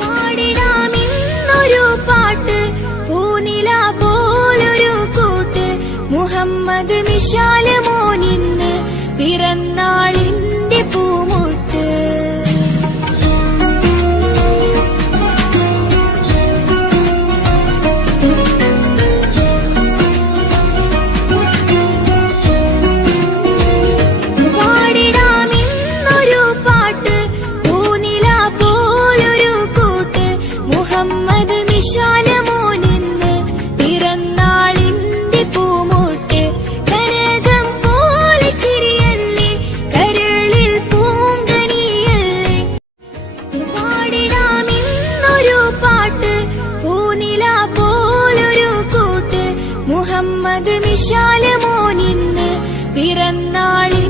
പാടിടാമിന്നൊരു പാട്ട് പൂനില പോലൊരു കൂട്ട് മുഹമ്മദ് മിശാല മോനിന്ന് പിറന്നാളിന്റെ പൂമുട്ട്. പാടിടാമിന്നൊരു പാട്ട് പൂനില പോലൊരു കൂട്ട് മുഹമ്മദ് മിശാല മോനിന്ന് പിറന്നാളിന്റെ പൂമുട്ട്. കനകം പോലെ ചിരിയല്ലേ കരളിൽ പൂങ്കനിയല്ലേ. പാടിടാമിന്നൊരു പാട്ട് പൂനില പോലൊരു കൂട്ട് മുഹമ്മദ് മിശാല മോനിന്ന് പിറന്നാളിൽ